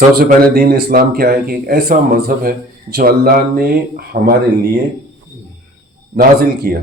سب سے پہلے دین اسلام کیا ہے کہ ایک ایسا مذہب ہے جو اللہ نے ہمارے لیے نازل کیا،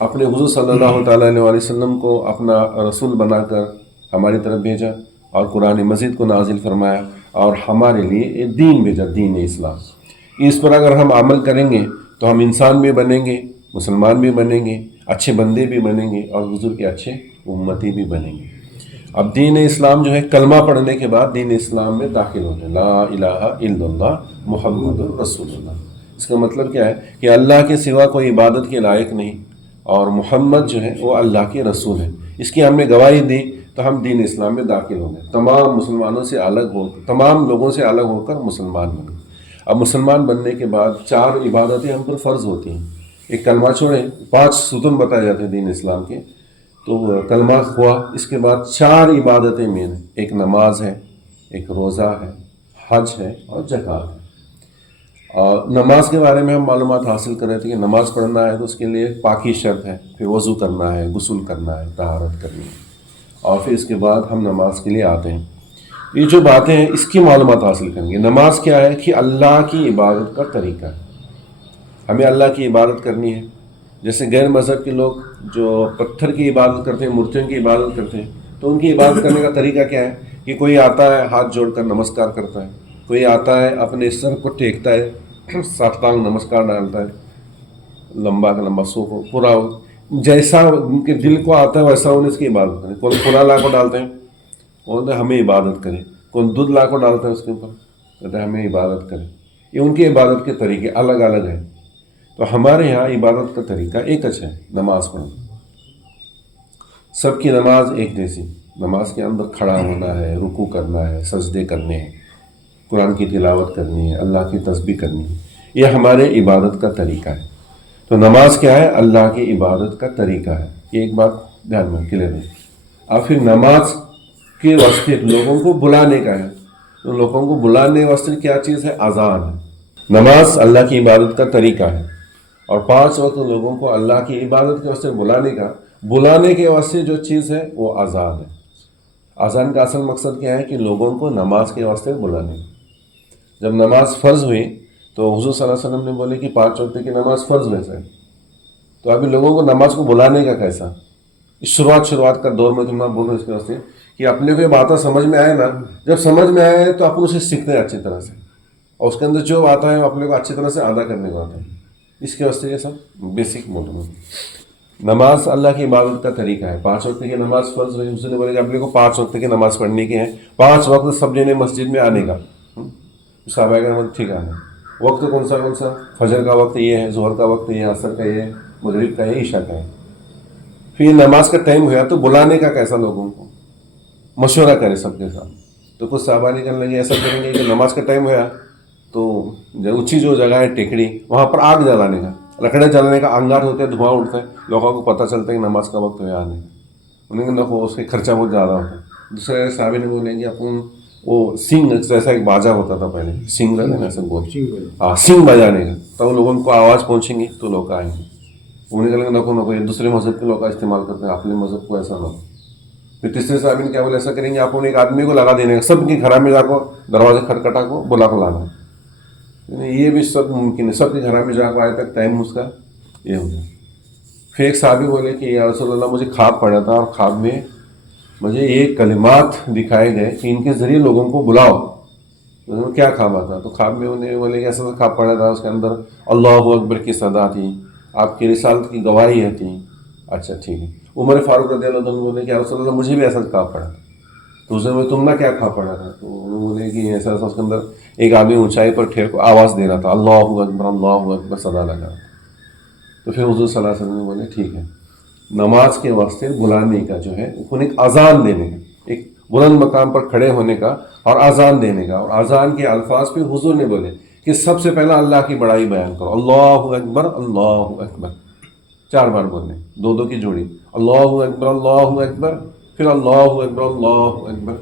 اپنے حضور صلی اللہ تعالیٰ علیہ وسلم کو اپنا رسول بنا کر ہماری طرف بھیجا، اور قرآن مجید کو نازل فرمایا، اور ہمارے لیے ایک دین بھیجا، دین اسلام۔ اس پر اگر ہم عمل کریں گے تو ہم انسان بھی بنیں گے، مسلمان بھی بنیں گے، اچھے بندے بھی بنیں گے، اور حضور کے اچھے امتی بھی بنیں گے۔ اب دین اسلام جو ہے، کلمہ پڑھنے کے بعد دین اسلام میں داخل ہوتے ہیں، لا الہ الا اللہ محمد رسول اللہ۔ اس کا مطلب کیا ہے کہ اللہ کے سوا کوئی عبادت کے لائق نہیں، اور محمد جو ہے وہ اللہ کے رسول ہے۔ اس کی ہم نے گواہی دی تو ہم دین اسلام میں داخل ہو گئے، تمام مسلمانوں سے الگ ہو، تمام لوگوں سے الگ ہو کر مسلمان بن گئے۔ اب مسلمان بننے کے بعد 4 عبادتیں ہم پر فرض ہوتی ہیں۔ ایک کلمہ چھوڑیں، 5 ستون بتائے جاتے ہیں دین اسلام کے، تو کلمہ ہوا، اس کے بعد 4 عبادتیں مین ہیں، ایک نماز ہے، ایک روزہ ہے، حج ہے، اور زکوٰۃ ہے۔ اور نماز کے بارے میں ہم معلومات حاصل کر رہے تھے کہ نماز پڑھنا ہے تو اس کے لیے پاکی شرط ہے، پھر وضو کرنا ہے، غسل کرنا ہے، طہارت کرنی ہے، اور پھر اس کے بعد ہم نماز کے لیے آتے ہیں۔ یہ جو باتیں ہیں اس کی معلومات حاصل کریں گے۔ نماز کیا ہے کہ اللہ کی عبادت کا طریقہ ہے، ہمیں اللہ کی عبادت کرنی ہے۔ جیسے غیر مذہب کے لوگ جو پتھر کی عبادت کرتے ہیں، مورتیوں کی عبادت کرتے ہیں، تو ان کی عبادت کرنے کا طریقہ کیا ہے کہ کوئی آتا ہے ہاتھ جوڑ کر نمسکار کرتا ہے، کوئی آتا ہے اپنے سر کو ٹیکتا ہے، ساتانگ نمسکار ڈالتا ہے، لمبا کا لمبا سو کو پورا جیسا ان کے دل کو آتا ہے ویسا انہیں اس کی عبادت کریں۔ کون پورا لا کو ڈالتے ہیں، کون ہمیں عبادت کریں، کون دودھ لا کو ڈالتا ہے اس کے اوپر، کہتے ہیں ہمیں عبادت کریں۔ یہ ان کی عبادت کے طریقے الگ الگ ہیں۔ تو ہمارے یہاں عبادت کا طریقہ ایک ہے، نماز پڑھنا۔ سب کی نماز ایک جیسی، نماز کے اندر کھڑا ہونا ہے، رکوع کرنا ہے، سجدے کرنے ہیں، قرآن کی تلاوت کرنی ہے، اللہ کی تسبیح کرنی ہے، یہ ہمارے عبادت کا طریقہ ہے۔ تو نماز کیا ہے؟ اللہ کی عبادت کا طریقہ ہے۔ یہ ایک بات دھیان میں کلیئر ہے۔ اور پھر نماز کے واسطے لوگوں کو بلانے کا ہے، تو لوگوں کو بلانے واسطے کیا چیز ہے؟ اذان ہے۔ نماز اللہ کی عبادت کا طریقہ ہے، اور 5 وقت لوگوں کو اللہ کی عبادت کے واسطے بلانے کے واسطے جو چیز ہے وہ اذان ہے۔ اذان کا اصل مقصد کیا ہے کہ لوگوں کو نماز کے واسطے بلانے۔ جب نماز فرض ہوئی تو حضور صلی اللہ علیہ وسلم نے بولے کہ 5 وقت کی نماز فرض ویسا ہے، تو ابھی لوگوں کو نماز کو بلانے کا کیسا؟ اس شروعات کا دور میں تم نہ بولو اس کے واسطے کہ اپنے کو یہ باتیں سمجھ میں آئے نا، جب سمجھ میں آئے تو اپن اسے سیکھتے ہیں اچھی طرح سے، اور اس کے اندر جو آتا ہے اپنے کو اچھی طرح سے ادا کرنے کو آتا ہے۔ اس کے واسطے یہ سب بیسک موڈ۔ نماز اللہ کی عبادت کا طریقہ ہے۔ 5 وقت کی نماز فرض ہوئی، اس نے بولے کہ اپنے کو 5 وقت کی نماز پڑھنے کی ہے، 5 وقت سب جنے مسجد میں آنے کا۔ صحابہ کا ٹھیک آنا وقت کون سا؟ فجر کا وقت یہ ہے، ظہر کا وقت یہ ہے، عصر کا یہ ہے، مغرب کا یہ، عشاء کا ہے۔ پھر نماز کا ٹائم ہوا تو بلانے کا کیسا؟ لوگوں کو مشورہ کرے سب کے ساتھ۔ تو کچھ صحابہ نکلنے لگے، ایسا کریں گے کہ نماز کا ٹائم ہوا تو اونچی جو جگہ ہے ٹیکڑی، وہاں پر آگ جلانے کا، لکڑے جلانے کا، انگار ہوتے ہیں، دھواں اٹھتا ہے، لوگوں کو پتہ چلتا ہے کہ نماز کا وقت ہوا آنے کا۔ انہیں کہ اس کے خرچہ بہت زیادہ ہوتا ہے۔ دوسرے صحابی نے بولیں گے اپن وہ سنگ جیسا ایک باجا ہوتا تھا پہلے، سنگ لگے نا ایسا بول، سنگ بجانے کا، تو لوگوں کو آواز پہنچیں گی تو لوگ آئیں گے۔ انہیں کہیں گے نکو یہ دوسرے مذہب کے لوگ استعمال کرتے ہیں، اپنے مذہب کو ایسا نہ ہو۔ پھر تیسرے صحابی نے کیا بولے؟ ایسا کریں گے آپ ایک آدمی کو لگا دینے کا، سب کے گھر میں جا کو دروازے کھٹکھٹا کو بلا کو لانا، یہ بھی سب ممکن ہے، سب کے گھر میں جا کو آئے تک ٹائم اس کا یہ ہو جائے۔ پھر ایک صحابی بولے کہ یا رسول اللہ مجھے خواب پڑا تھا، اور خواب میں مجھے یہ کلمات دکھائے گئے کہ ان کے ذریعے لوگوں کو بلاؤ۔ تو کیا خواب آتا؟ تو خواب میں انہیں بولے کہ ایسا خواب پڑا تھا، اس کے اندر اللہ اکبر کی صدا تھی، آپ کی رسالت کی گواہی ہے تھی۔ اچھا ٹھیک ہے۔ عمر فاروق رضی اللہ عنہ بولے کہ یا رسول اللہ مجھے بھی ایسا خواب پڑا تھا۔ تو اس نے بولے تم نے کیا خواب پڑا تھا؟ تو انہوں نے بولے کہ ایسا اس کے اندر ایک آدمی اونچائی پر ٹھہر کو آواز دے رہا تھا، اللہ اکبر صدا لگا۔ تو پھر حضور صلی اللہ علیہ وسلم نے بولے ٹھیک ہے، نماز کے واسطے بلانے کا جو ہے انہیں ایک اذان دینے کا، ایک بلند مقام پر کھڑے ہونے کا اور اذان دینے کا، اور اذان کے الفاظ پہ حضور نے بولے کہ سب سے پہلا اللہ کی بڑائی بیان کرو، اللہ اکبر اللہ اکبر، 4 بار بولنے، 2 کی جوڑی، اللہ اکبر، پھر اللہ اکبر،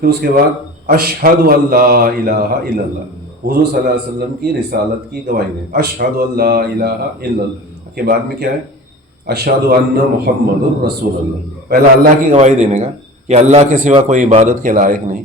پھر اس کے بعد اشہد ان لا الہ الا اللہ، حضور صلی اللہ علیہ وسلم کی رسالت کی گواہی دے، اشہد ان لا الہ الا اللہ کے بعد میں کیا ہے؟ اشہد ان محمد رسول اللہ، پہلا اللہ کی گواہی دینے کا کہ اللہ کے سوا کوئی عبادت کے لائق نہیں،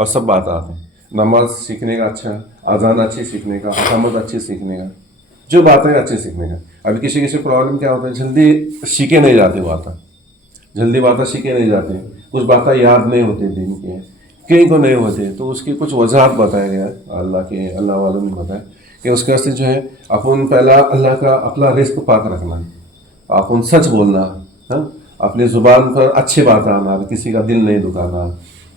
اور سب بات آتے ہیں، نماز سیکھنے کا اچھا، اذان اچھی سیکھنے کا، اقامت اچھی سیکھنے کا، جو باتیں اچھے سیکھنے کا. ابھی کسی پرابلم کیا ہوتا ہے، جلدی سیکھے نہیں جاتے باتیں، جلدی باتیں سیکھے نہیں جاتے، کچھ باتیں یاد نہیں ہوتی دین کے، کئی کو نہیں ہوتے، تو اس کی کچھ وضاحت بتایا گیا اللہ والوں نے بتایا کہ اس کے واسطے جو ہے اپن پہلا اللہ کا اپنا رزق پاک رکھنا، اپن سچ بولنا، ہاں، اپنی زبان پر اچھی بات آنا، کسی کا دل نہیں دکھانا،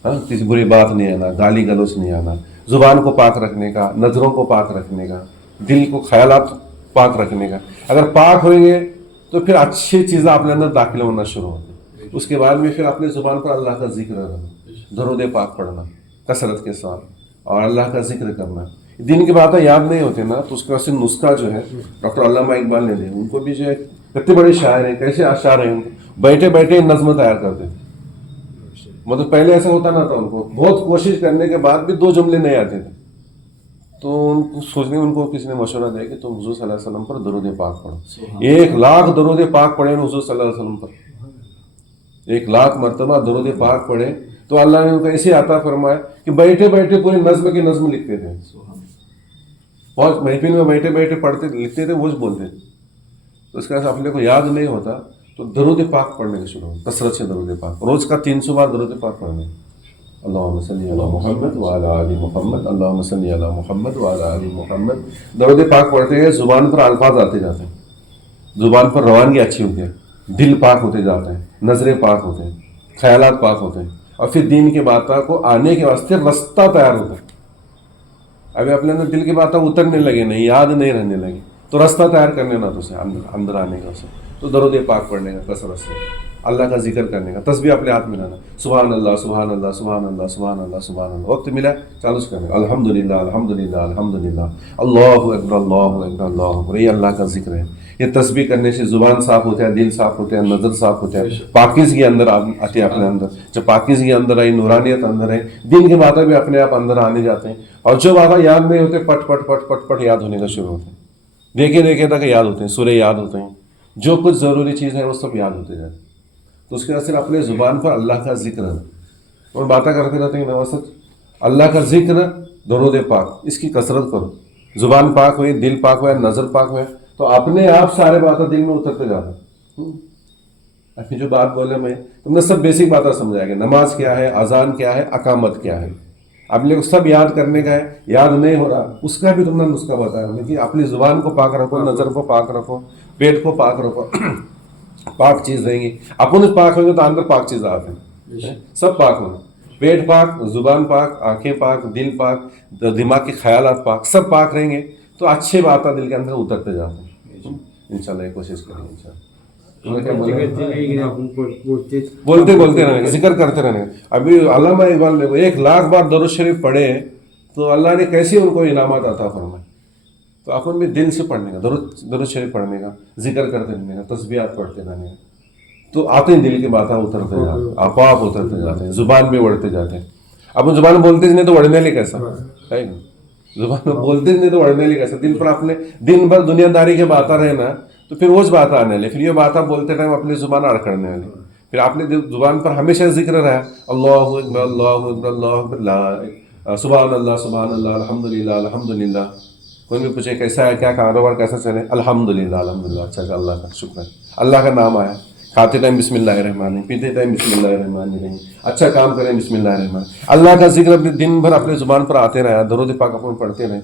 ہاں، کسی بری بات نہیں آنا، گالی گلوچ نہیں آنا، زبان کو پاک رکھنے کا، نظروں کو پاک رکھنے کا، دل کو خیالات پاک رکھنے کا. اگر پاک ہوئیں گے تو پھر اچھی چیزیں اپنے اندر داخل ہونا شروع ہوتی. اس کے بعد میں پھر اپنے زبان پر اللہ کا ذکر کرنا، درود پاک پڑھنا کثرت کے ساتھ، اور اللہ کا ذکر کرنا. دین کی باتیں یاد نہیں ہوتی نا، تو اس کا نسخہ جو ہے ڈاکٹر علامہ اقبال نے دیا. ان کو بھی جو ہے کتنے بڑے شاعر ہیں، کیسے اشعار ہیں، بیٹھے بیٹھے نظم تیار کرتے تھے. مطلب پہلے ایسا ہوتا نہ تھا، ان کو بہت کوشش کرنے کے بعد بھی 2 جملے نہیں آتے تھے، تو ان کو سوچنے ان کو کسی نے مشورہ دیا کہ تم حضور صلی اللہ علیہ وسلم پر درود پاک پڑھو. 1,00,000 درود پاک پڑھے حضور صلی اللہ علیہ وسلم پر، 1,00,000 مرتبہ درود پاک پڑھے تو اللہ نے ان کو ایسے عطا فرمایا کہ بیٹھے بیٹھے پوری نظم کی نظم لکھتے تھے. بہت محفل میں بیٹھے بیٹھے پڑھتے لکھتے تھے، وہ بولتے تھے. تو اس کا اپنے کو یاد نہیں ہوتا تو درود پاک پڑھنے کا شروع ہو، کثرت سے درود پاک، روز کا 300 بار درود پاک پڑھنے. اللہم صلی علی محمد وعلی آل محمد، اللہم صلی علی محمد وعلی آل محمد. درود پاک پڑھتے ہیں، زبان پر الفاظ آتے جاتے ہیں، زبان پر روانگی اچھی ہوتی ہے، دل پاک ہوتے جاتے ہیں، نظریں پاک ہوتے ہیں، خیالات پاک ہوتے ہیں، اور پھر دین کی باتوں کو آنے کے واسطے رستہ تیار ہوتا ہے. ابھی اپنے اندر دل کی باتیں اترنے لگے نہیں، یاد نہیں رہنے لگی، تو رستہ تیار کرنے نا تو اسے اندر آنے کا، اسے تو درود پاک پڑھنے کا کثرت سے، اللہ کا ذکر کرنے کا، تسبیح اپنے ہاتھ میں لانا، سبحان اللہ سبحان اللہ سبحان اللہ سبحان اللہ سبحان اللہ. وقت ملا چالو سے کرنے، الحمدللہ الحمدللہ الحمدللہ، اللہ اکبر اللہ اکبر اللہ اکبر. یہ اللہ کا ذکر ہے. یہ تسبیح کرنے سے زبان صاف ہوتا ہے، دل صاف ہوتا ہے، نظر صاف ہوتا ہے، پاکیزگی اندر آتی ہے اپنے اندر. جب پاکیزگی اندر آئی، نورانیت اندر ہے، دین کی باتیں بھی اپنے آپ اندر آنے جاتے ہیں، اور جو باتیں یاد نہیں ہوتے پٹ پٹ پٹ پٹ پٹ یاد ہونے کا شروع ہوتے ہیں. دیکھے دیکھے تک یاد ہوتے ہیں، سورے یاد ہوتے ہیں، جو کچھ ضروری چیز ہے وہ سب یاد ہوتے جاتے ہیں. تو اس کے بعد صرف اپنے زبان پر اللہ کا ذکر ہے، اور باتیں کرتے رہتے ہیں نواسط، اللہ کا ذکر، درود پاک، اس کی کثرت کرو. زبان پاک ہوئی، دل پاک ہوا، نظر پاک ہوا، تو اپنے آپ سارے باتیں دل میں اترتے جاتے ہیں. ابھی جو بات بولے میں تم نے سب بیسک باتیں سمجھا کہ نماز کیا ہے، اذان کیا ہے، اقامت کیا ہے. اپنے کو سب یاد کرنے کا ہے، یاد نہیں ہو رہا اس کا بھی تم نے نسخہ بتایا ہمیں کہ اپنی زبان کو پاک رکھو، نظر کو پاک رکھو، پیٹ کو پاک رکھو. پاک چیز رہیں گی، اپن پاک ہوں گے تو اندر پاک چیز آتے ہیں، سب پاک ہوں گے. پیٹ پاک، زبان پاک، آنکھیں پاک، دل پاک، دماغ کے خیالات پاک، سب پاک رہیں گے تو اچھے باتیں دل کے اندر اترتے جاتے ہیں. انشاءاللہ یہ کوشش کریں گے. بولتے بولتے رہنے، ذکر کرتے رہنے. ابھی علامہ اقبال نے 1,00,000 بار درود شریف پڑھے تو اللہ نے کیسے ان کو انعامات عطا فرمائے. تو اپن بھی دل سے پڑھنے کا، درود شریف پڑھنے کا، ذکر کرتے رہنے کا، تسبیحات پڑھتے رہنے کا، تو آتے ہیں دل کی باتیں اترتے جاتے ہیں، آپ آپ اترتے جاتے ہیں، زبان بھی بڑھتے جاتے ہیں. اب زبان بولتے نہیں تو بڑھنے لے کیسا ہے، زبان میں بولتے نہیں تو بڑھنے لے کیسا. دل پر اپنے دن بھر دنیا داری کے باتیں رہنا تو پھر وہ باتیں آنے لے، پھر یہ باتیں بولتے ٹائم اپنی زبان اڑکڑنے والے. پھر آپ نے زبان پر ہمیشہ ذکر رہا، اللہ اکبر اللہ اکبر اللہ اکبر، سبحان اللہ الحمدللہ الحمدللہ. کوئی بھی پوچھے کیسا ہے، کیا کاروبار کیسا چلے، الحمدللہ الحمدللہ. اچھا اللہ کا شکر ہے، اللہ کا نام آیا، کھاتے ٹائم بسم اللہ الرحمن الرحیم، پیتے ٹائم بسم اللہ الرحمن الرحیم، اچھا کام کریں بسم اللہ الرحمن. اللہ کا ذکر اپنے دن بھر اپنے زبان پر آتے رہے، درود پاک اپنے پڑھتے رہے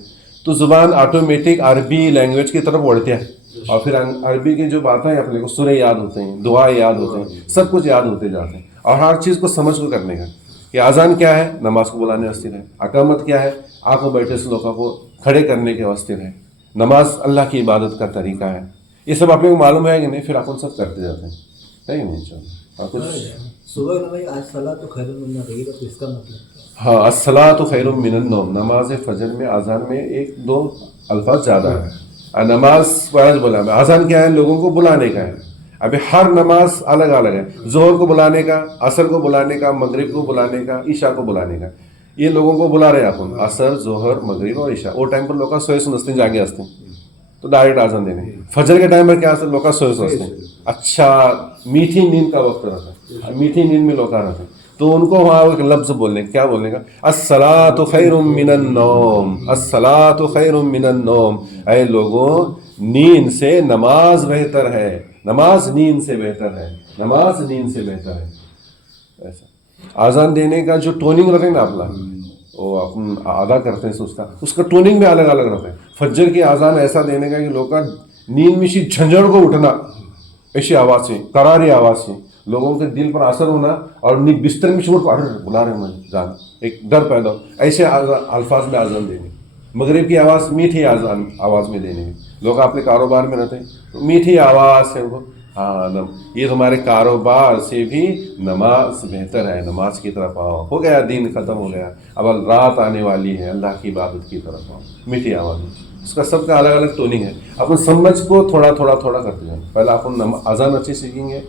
تو زبان آٹومیٹک عربی لینگویج کی طرف بڑھتے ہیں، اور پھر عربی کی جو باتیں ہیں اپنے کو سورے یاد ہوتے ہیں، دعا یاد ہوتے ہیں، سب کچھ یاد ہوتے جاتے ہیں. اور ہر چیز کو سمجھ کو کرنے کا کہ اذان کیا ہے، نماز کو بلانے واسطے رہے، اقامت کیا ہے، آپ کو بیٹھے سے لوگوں کو کھڑے کرنے کے واسطے رہے، نماز اللہ کی عبادت کا طریقہ ہے. یہ سب اپنے کو معلوم ہے کہ نہیں، پھر اپن سب کرتے جاتے ہیں. نہیں انشاءاللہ کچھ ہاں، الصلاۃ خیر من النوم، نماز فجر میں اذان میں 1-2 الفاظ زیادہ ہے. نماز بولا، اذان کیا ہے، لوگوں کو بلانے کا ہے. ابھی ہر نماز الگ الگ ہے، ظہر کو بلانے کا، عصر کو بلانے کا، مغرب کو بلانے کا، عشاء کو بلانے کا. یہ لوگوں کو بلا رہے ہیں اپن، عصر، ظہر، مغرب اور عشاء. وہ ٹائم پر لوگ سوئے سنتے جاگے ہنستے ہیں تو ڈائریکٹ آزان دینے. فجر کے ٹائم پر کیا ہوتا ہے، لوگ سوئے سنتے ہیں، اچھا میٹھی نیند کا وقت رہتا ہے، میٹھی نیند میں لوگ رہتے ہیں تو ان کو وہاں ایک لفظ بولنے کیا بولنے کا، الصلاۃ خیر من النوم، الصلاۃ خیر من النوم، اے لوگوں نیند سے نماز بہتر ہے، نماز نیند سے بہتر ہے، نماز نیند سے بہتر ہے. ایسا آزان دینے کا جو ٹوننگ رہتے ہیں نا اپنا، وہ اپن ادا کرتے ہیں اس کا ٹوننگ بھی الگ الگ رہتا ہے. فجر کی آزان ایسا دینے کا کہ لوگ کا نیند میں سے جھنجھڑ کو اٹھنا، ایسی آواز سے، کراری آواز سے، لوگوں کے دل پر اثر ہونا، اور بستر میں چھوڑ کر بلا رہے ہیں جانا، ایک ڈر پیدا ہو. ایسے الفاظ میں آزان دینے. مغرب کی آواز میٹھی آواز میں دینے. لوگ اپنے کاروبار میں رہتے ہیں تو میٹھی آواز سے ان کو، ہاں یہ تمہارے کاروبار سے بھی نماز بہتر ہے، نماز کی طرف آؤ، ہو گیا دین ختم ہو گیا، اب رات آنے والی ہے، اللہ کی عبادت کی طرف آؤ. میٹھی آواز میں اس کا سب کا الگ الگ ٹوننگ ہے. اپن سمجھ کو تھوڑا تھوڑا تھوڑا کرتے ہیں. پہلے اپن اذان اچھی سیکھیں گے،